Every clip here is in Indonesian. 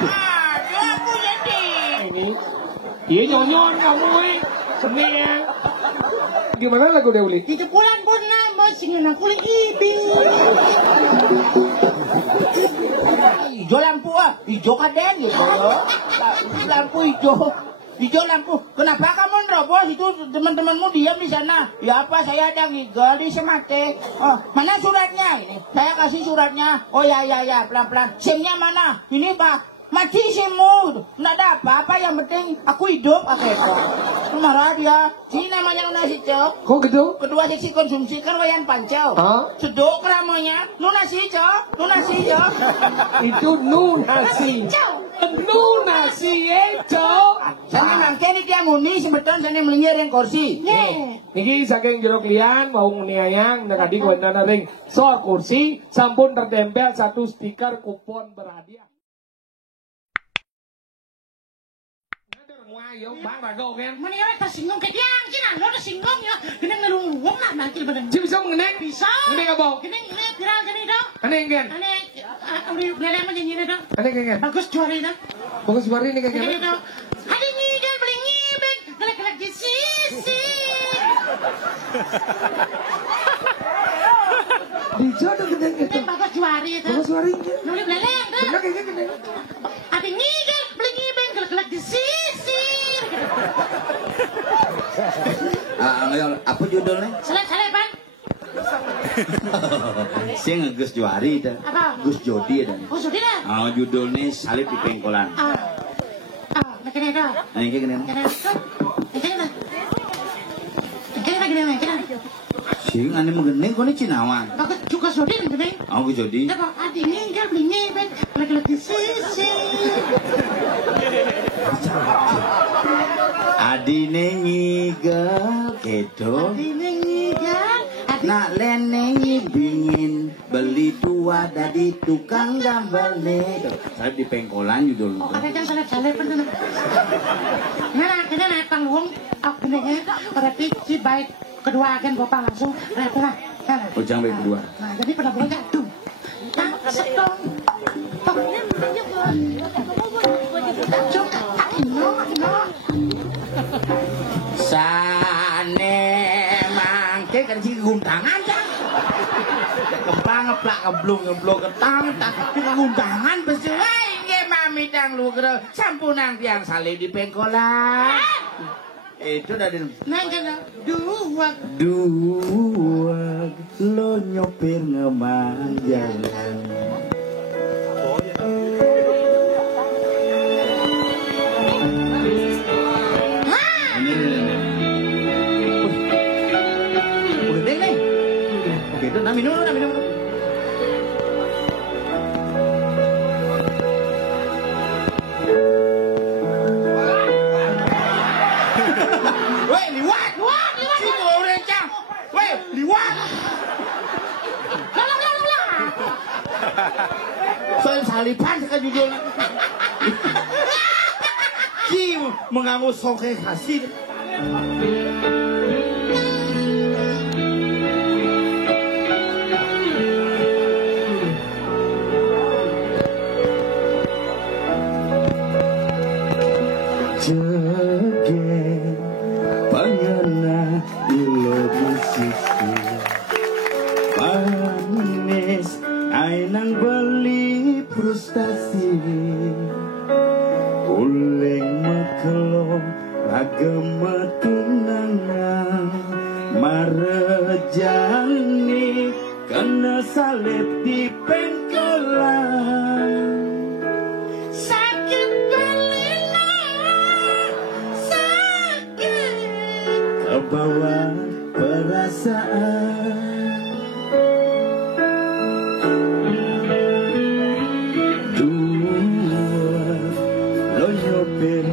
Aduh, aku jadi. Ini. Iya nyon kamu seneng. Gimana lagu Deuli? Di bulan purnama singin aku ibi. Hijau lampu hijau kaden gitu. Lampu hijau. Hijau lampu. Kenapa kamu nerobos? Itu teman-temanmu diam di sana. Ya apa, saya ada ngigel di semate. Oh, mana suratnya? Ini saya kasih suratnya. Oh ya, pelan-pelan. SIM-nya mana? Ini Pak. Mati SIM-mu. Nggak ada apa-apa, yang penting aku hidup. Oke, Pak. Marah dia. Ini namanya Nuna Sico. Kok gitu? Kedua sisi konsumsi kan wayan pancau. Seduk keramonya. Nuna Sico. Itu Nunasi. Nunasi Eco. Sana mangke ini dia muni sebetulnya sana melingkir yang kursi. Niki saking jero klian mau muni ayang nek adi kuwendana ring soal kursi sampun tertempel satu stiker kupon berhadiah. Ayo, bang rago kan? Mana ya tersinggung ke dia, cina lo tersinggung ya. Kena ngeluwung lah nanti badan. Bisa mengenai? Bisa. Mengenai apa? Kena viral gini dong. Aneh kan? Aneh, udah benar macam ini dong. Aneh kan? Bagus juara ini. Bagus juara ini kan? Ini dong. Ada ini dia beli ngibek, kelak di sisi. Dijodoh gede gitu. Bagus juara itu. Bagus juara ini. Nulis beleng. Benar kayak gini. Ada ngibek, beli ngibek, kelak di sisi. Apa judulnya? Selek Pan. Saya ngegus juari dah. Apa? Gus Jodi dah. Oh sudah dah. Judulnya Salib di Pengkolan. Macam ni dah. Ini kayak gini. Sing ane mengeneng kau ni Cinawan. Aku juga sudah ni gini. Gus Jodi. Dapat adik ni dia beli ngibek, kelak di sisi. Adine ngigel kedo. Adine ngigel. Nak lene ngibingin beli tua dari tukang gambar nih. Salib di Pengkolan judul. Oh, ada yang salib bener. Kena naik panggung. Aku nih berarti si baik kedua agen bapak langsung rela. Ujang baik kedua. Nah, jadi pada boleh tuh. Nah, sekong. Sane mangke kan si guntangan cang. Kembang ngeplak ngeblung ketang tak guntangan besi wae nggih mami dang lu kira sampunang tiang salib di Pengkolan. Itu dari nang kana dua lo nyopir ngemanjang. Minum. Weh, liwat. Situ orang cang. Weh, liwat. Soal salipan kan judulnya. Si mengganggu songke kasih. Marejani kena salib di Pengkolan. sakit belina, sakit Kebawa perasaan. Dua lo nyopir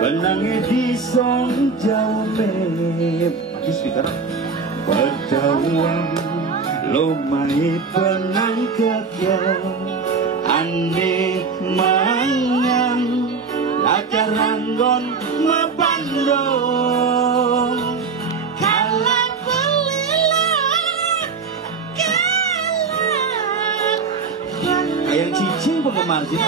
Penangnya di song jauh mep di speaker Berdawang lo mai penang kekal Ane mangang Lakaranggon mepandong kalau belilah kalau Sing penggemar sih.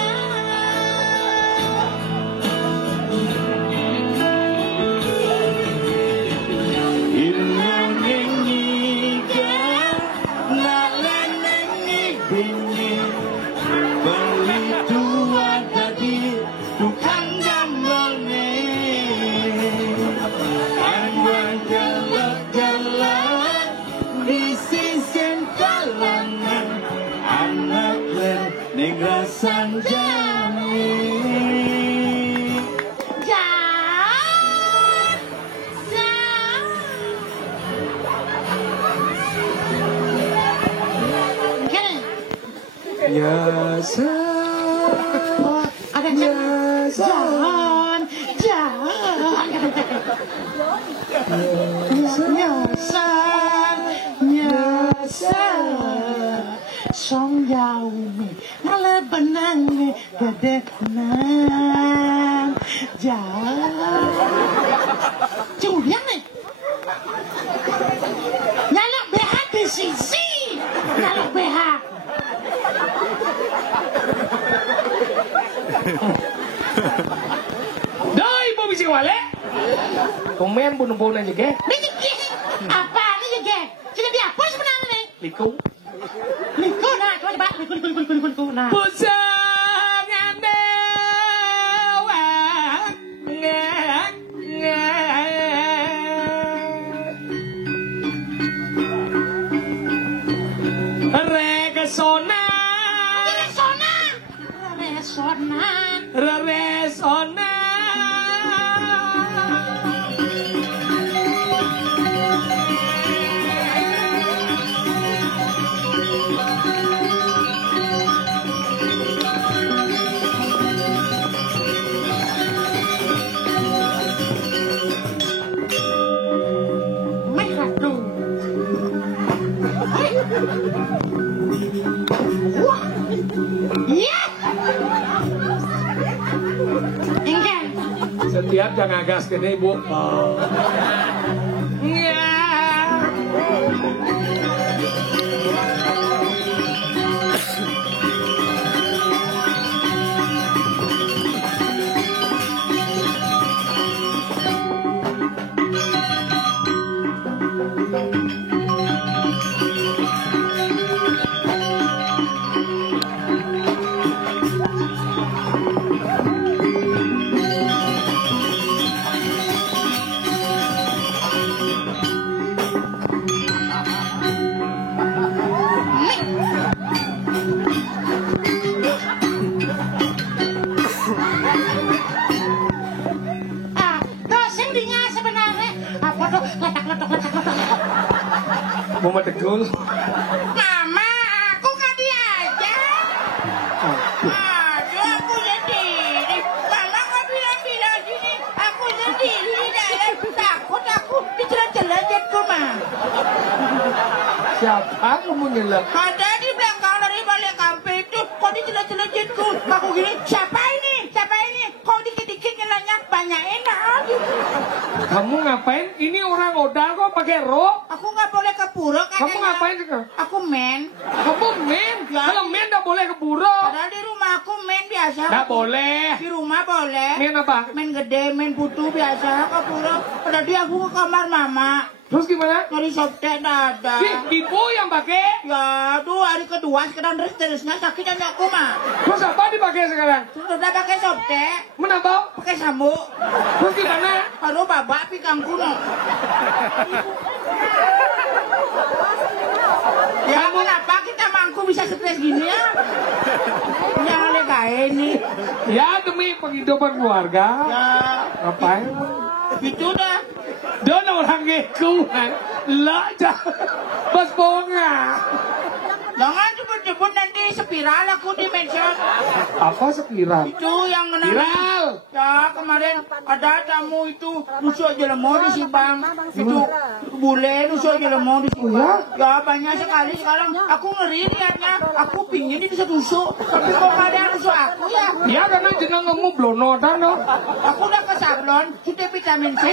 Song jauh ngale benang gede nang jauh Julian nih nyalok BH di sisi nyalok BH Doi po bisi wale komen bunuh-bunuh aja ke apa nih ge jadi dia apa sebenarnya nih liku nah coba liku nah pusangan dewek Resona setiap jangan gas gede bu. Mau tegul. Mama, aku kan diajak. Aduh, aku sendiri. Mama kok bilang-bilang gini, aku sendiri di dalam. Takut aku dicelat-celatku, Ma. Siapa kamu nyelak? Ada di belakang dari balik kampung itu, kok dicelat-celatku. Aku gini, siapa ini? Siapa ini? Kok dikit-dikit nyelanya banyak enak gitu. Kamu ngapain? Ini orang odal kok pakai rok? Aku nggak boleh ke pura katanya. Kamu ngapain sekarang? Aku men. Kamu men? Ya. Kalau men nggak boleh ke pura. Padahal di rumah aku men biasa. Nggak boleh. Di rumah boleh. Men apa? Men gede, men putu biasa ke pura. Padahal dia aku ke kamar mama. Terus gimana? Dari soptek ada. Ibu yang pakai? Ya, aduh hari kedua sekarang terusnya sakit aja aku mah. Terus apa dipakai sekarang? Sudah pakai soptek, Menambah? pakai sambu. Terus gimana? Aduh babak pikang kuno. Ya kenapa kita mangku bisa stres gini ya? Jangan legain ini. Ya demi penghidupan keluarga. Ya, Ngapain? itu dah. Doon orang ngekuhan. Lah, bas bonga. Jangan sebut-sebut nanti spiral aku di mention. Apa sepiral? Itu yang kena. Spiral. Ya kemarin ada tamu itu nusuk jelemo di Sibang. Itu bule nusuk jelemo di Sibang. Ya banyak sekali sekarang. Aku ngeri liatnya. Aku pingin dia bisa tusuk. Tapi kok gak ada yang nusuk aku ya. Ya karena jeneng kamu blono no. Aku udah ke sablon. Sudah vitamin C.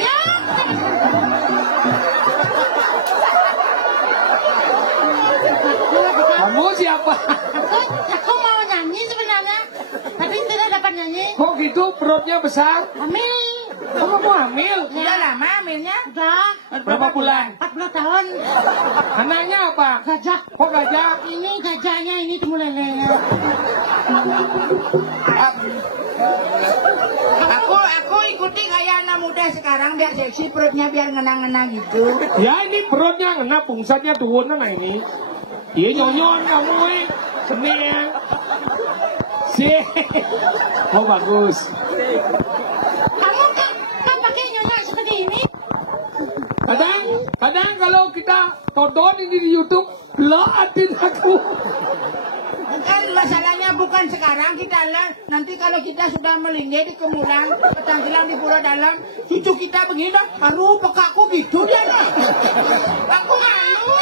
Kamu siapa? Aku mau nyanyi sebenarnya. Kok gitu perutnya besar? Hamil. Kamu mau hamil? Sudah lama hamilnya? Udah. Berapa bulan? 40 tahun. Anaknya apa? Gajah. Kok gajah? Ini gajahnya, ini temu lelenya. Aku ikuti kayak anak muda sekarang biar seksi perutnya biar ngena-ngena gitu. Ya ini perutnya ngena, pungsatnya turun nah ini. Iya nyonyon kamu seneng. Sih. Oh bagus. Kamu kan pakai nyonya seperti ini? Kadang kalau kita tonton ini di YouTube, laatin aku. Kan masalahnya bukan sekarang kita lah. Nanti kalau kita sudah melingkar di kemulan, petanggilan di pulau dalam, cucu kita begini dah. Aduh, pekaku gitu dia dah. Aku malu.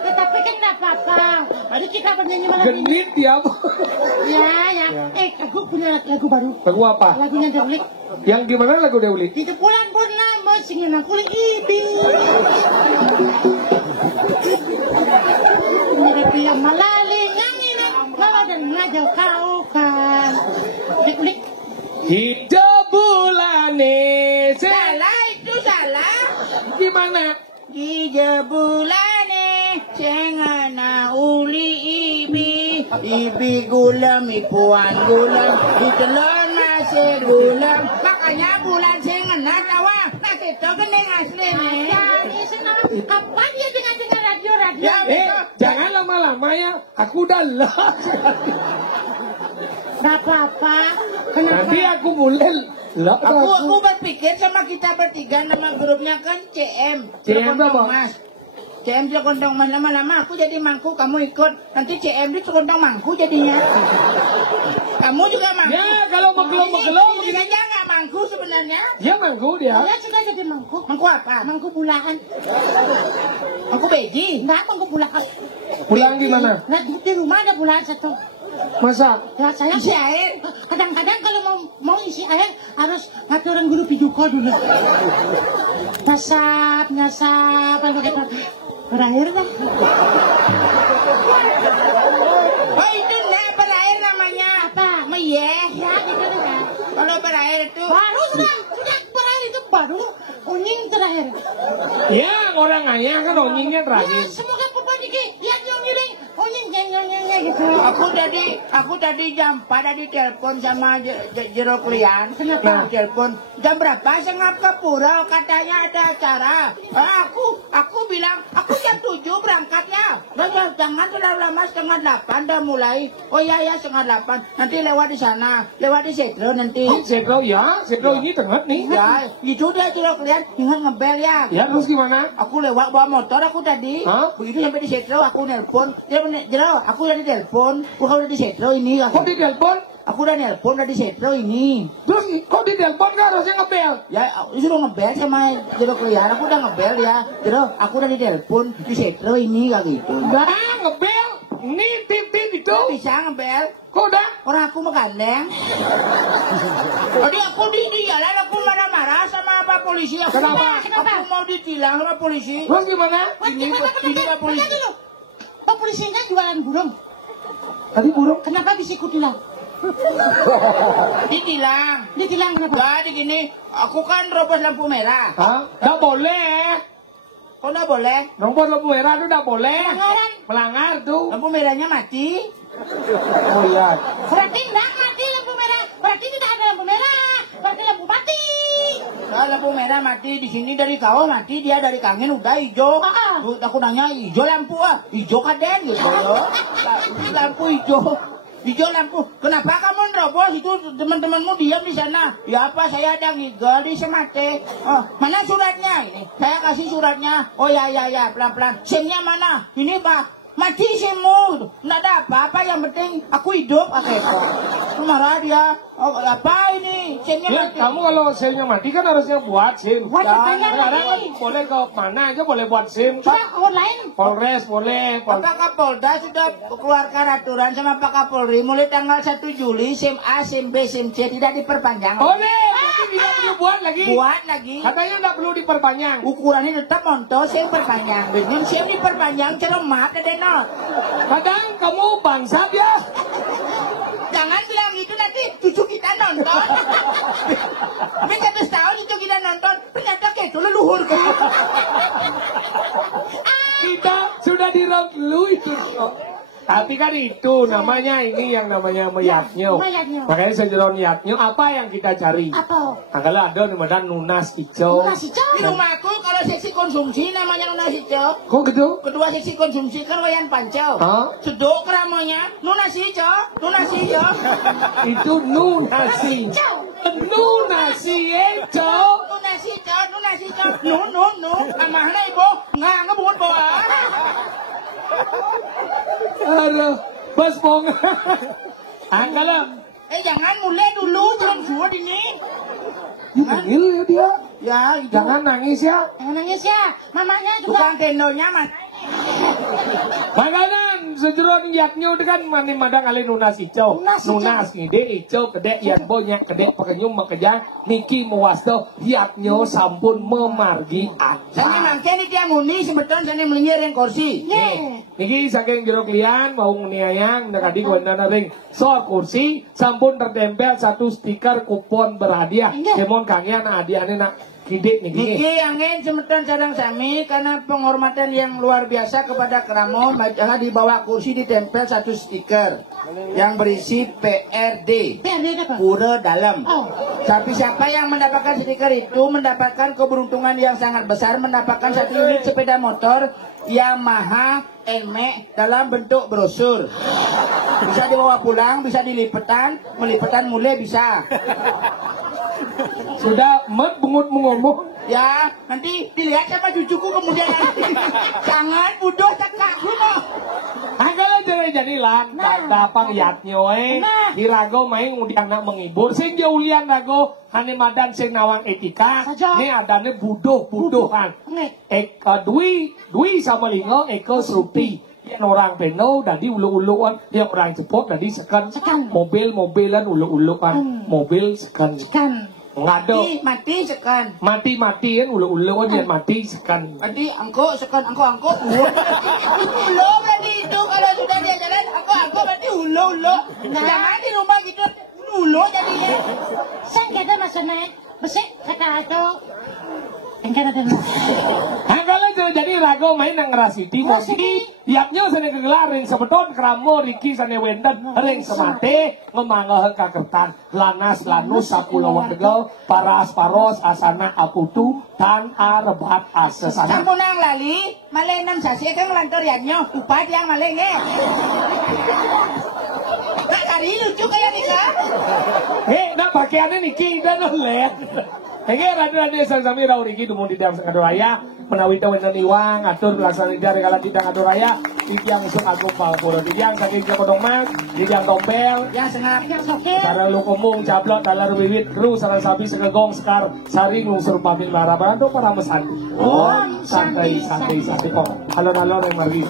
Tetapi kan tidak apa-apa. Mari kita bernyanyi malam ini. Genit ya. Ya. Aku punya lagu baru. Lagu apa? Lagunya Deulik. Yang gimana lagu Deulik? Itu bulan purnama singin aku ibi. Mereka yang malaling yang ini mama dan ngajak kau kan. Dik. Hijau bulan Salah itu salah. gimana? Di jebulane cengana uli ibi gulam ipuan gulam ditelon nasi gulam makanya bulan cengana tawa nasi itu kening asli nih. Jadi senang. Kapan dia dengar radio? Ya, Jangan lama-lama ya. Aku udah lah. Gak apa-apa. Kenapa? Nanti aku mulai lah. Aku berpikir sama kita bertiga, nama grupnya kan CM. CM apa? Mas. CM Cikondong Mas, lama-lama aku jadi mangku, kamu ikut. Nanti CM di Cikondong mangku jadinya. Kamu juga mangku. Ya kalau megelo-megelo Ini aja nggak mangku sebenarnya. ya manggu dia. Dia sudah jadi mangkuk. Mangku apa? Mangkuk bulaan. Mangku beji. Enggak, mangkuk bulaan. Pulang di mana? Nah, di rumah ada bulaan satu. Masa? Ya, saya Isi air. kadang-kadang kalau mau isi air harus ngaturin guru piduko dulu. Nyasap, apa berakhir dah. Oh itu enggak berair namanya. Apa? Meyeh. Ya, gitu kan. Kalau berair itu. Baru sudah berakhir itu baru uning terakhir. Ya orang ayah kan onyingnya Ya, terakhir. semoga papa dikit ya nyong uning gitu. Aku tadi jam 4 tadi telepon sama Jero Klian. Kenapa? Telepon jam berapa sengap ke pura katanya ada acara. Aku bilang aku jam 7 berangkatnya. Jangan terlalu lama, 7:30 dah mulai. Oh ya 7:30 nanti lewat di sana, lewat di Setro nanti. Oh, Setro ya, Setro ini tengah nih. Ya, itu dia Jero Klian ingat ngebel ya. Ya terus gimana? Aku lewat bawa motor aku tadi. Hah? Begitu sampai di Setro aku nelpon. Jero, aku udah di telepon. Aku udah di Setro ini. Kok di telepon? Aku udah nelpon udah di Setro ini. Terus kok di telepon kan harusnya ngebel? Ya, disuruh ngebel sama Jero Klian. Aku udah ngebel ya. Jero, aku udah di telepon di Setro ini kayak gitu. Nah, ngebel. Ini tip-tip itu. Bisa ngebel. Kok udah? Orang aku megandeng. Tadi aku di jalan aku marah-marah sama Pak Polisi. Kenapa? Aku mau ditilang sama polisi. Terus gimana? Ini Pak Polisi. dulu. Oh, polisinya jualan burung. Tadi burung. Kenapa bisa ikut tilang? Ditilang. Ditilang kenapa? Jadi gini, aku kan robos lampu merah. Hah? Nggak boleh. Kok nggak boleh? Nombor lampu merah itu nggak boleh. Pelanggaran. Melanggar tuh. Lampu merahnya mati. Oh iya. Berarti enggak mati lampu merah. Berarti tidak ada lampu merah. Berarti lampu mati. Nah, lampu merah mati di sini dari kawah mati, dia dari kangen udah hijau. Tuh, aku nanya hijau lampu hijau kaden gitu loh. Lampu hijau. Hijau lampu. Kenapa kamu nerobos itu teman-temanmu diam di sana? Ya apa saya ada ngigel di semate. Oh, mana suratnya ini? Saya kasih suratnya. Oh ya pelan-pelan. SIM-nya mana? Ini Pak. Mati SIM-mu. Nggak ada apa-apa yang penting aku hidup. Marah dia. Oh, apa ini? SIM-nya Ya, mati. kamu kalau SIM-nya mati kan harusnya buat SIM. Buat apa Sekarang kan lagi? boleh ke mana aja boleh buat SIM. Sudah online. Polres boleh. Pak Kapolda sudah keluarkan aturan sama Pak Kapolri mulai tanggal 1 Juli SIM A, SIM B, SIM C tidak diperpanjang. Boleh. Tapi tidak perlu buat lagi. Buat lagi. Katanya tidak perlu diperpanjang. Ukurannya tetap montos SIM perpanjang. Dengan SIM diperpanjang cermat ada not. Kadang kamu bangsat ya. Jangan nonton. Beda 100 tahun itu kita nonton, ternyata kayak itu leluhur kok. Kita sudah direlui itu. Tapi kan itu namanya ini yang namanya meyatnyo. Meyatnyo. Makanya sejeron yatnyo apa yang kita cari? Apa? Nah, kalau ada namanya nunas hijau. Nunas hijau. Di rumahku kalau seksi konsumsi namanya nunas hijau. Kok gitu? Kedua seksi konsumsi kan wayan pancau. Hah? Sedok keramonya nunas hijau, nunas hijau. Itu nunasi. Nunasi hijau. Nunas hijau, nunas hijau. Nu. Amahna ibu nggak ngebut bawa. Aduh, bos bong. Kalau Jangan mulai dulu, belum suat ini. panggil ya dia. Ya, itu. Jangan nangis ya. Jangan nangis ya. Mamanya juga. Tukang tendonya mas. Makanan sejeron yaknyo itu kan mani madang kali nunas hijau. Nunas hijau. Nunas ngide hijau kedek yang banyak kedek pekenyum makanya niki muwasto yaknyo sampun memargi Saya aja. mangke nih dia nguni sebetulnya saya melinyer yang kursi. Niki saking jero klian mau nguniayang dekadi gwandana ring soal kursi sampun tertempel satu stiker kupon berhadiah. Iya. Demon kangen hadiahnya nak kide niki. Niki angin semeton sarang sami karena penghormatan yang luar biasa kepada Keramo, maka di bawah kursi ditempel satu stiker yang berisi PRD. PRD apa? Pura dalam. Oh. Tapi siapa yang mendapatkan stiker itu mendapatkan keberuntungan yang sangat besar, mendapatkan 1 unit sepeda motor Yamaha NMAX dalam bentuk brosur. Bisa dibawa pulang, bisa dilipetan, melipetan mulai bisa. Sudah met bungut mengomong. Ya, nanti dilihat sama cucuku kemudian nanti. Jangan bodoh cakak loh. Angkala jadi-jadilan, Nah. dapang yatnyo Nah. di rago main ngudiang nak menghibur, sing jaulian rago, hane madan sing nawang etika, Saja. ini adane buduh-buduhan. Nggih. Dwi sama lingo, eko srupi. Yang orang peno, dadi ulu-uluan, yang orang cepot, dadi sekan. Sekan. Mobil-mobilan ulu-uluan, mobil sekan. Kan. Ngado, Mati sekan. mati-matian ulu-uluan, yang mati sekan. Mati angko sekan angko. Ulo berarti itu kalau sudah dia jalan angko berarti ulo. Jangan di rumah gitu ulo jadinya. Sang kita maksudnya. Besik. Saka Yang kata Angkala jadi rago main nang rasiti mosi yapnya sana kegelar ring sebeton Keramo Riki sana wendan ring semate ngemangah kakertan lanas lanus sapuluh warga paras paros asana aputu tan arebat asesana. Sampun nang lali, malay nang sasi kan ngelantor yanyo, upat yang malay nge. Nak kari lucu kayak nika. Nah pakaiannya niki dan lihat. Hingga radio-radio sami raw Riki dumung di dalam Kadoraya menawi dawen dan iwang atur pelaksanaan dari kala tidak Kadoraya didiang isuk agung palpuro didiang saking kodong mas didiang tompel Yang senap. Yang sokir. Para lukumung cablot dalar wiwit kru sarang sapi segegong sekar saring lungsur pamil marabaran tuh para mesan. Santai kok. Alon-alon yang mari.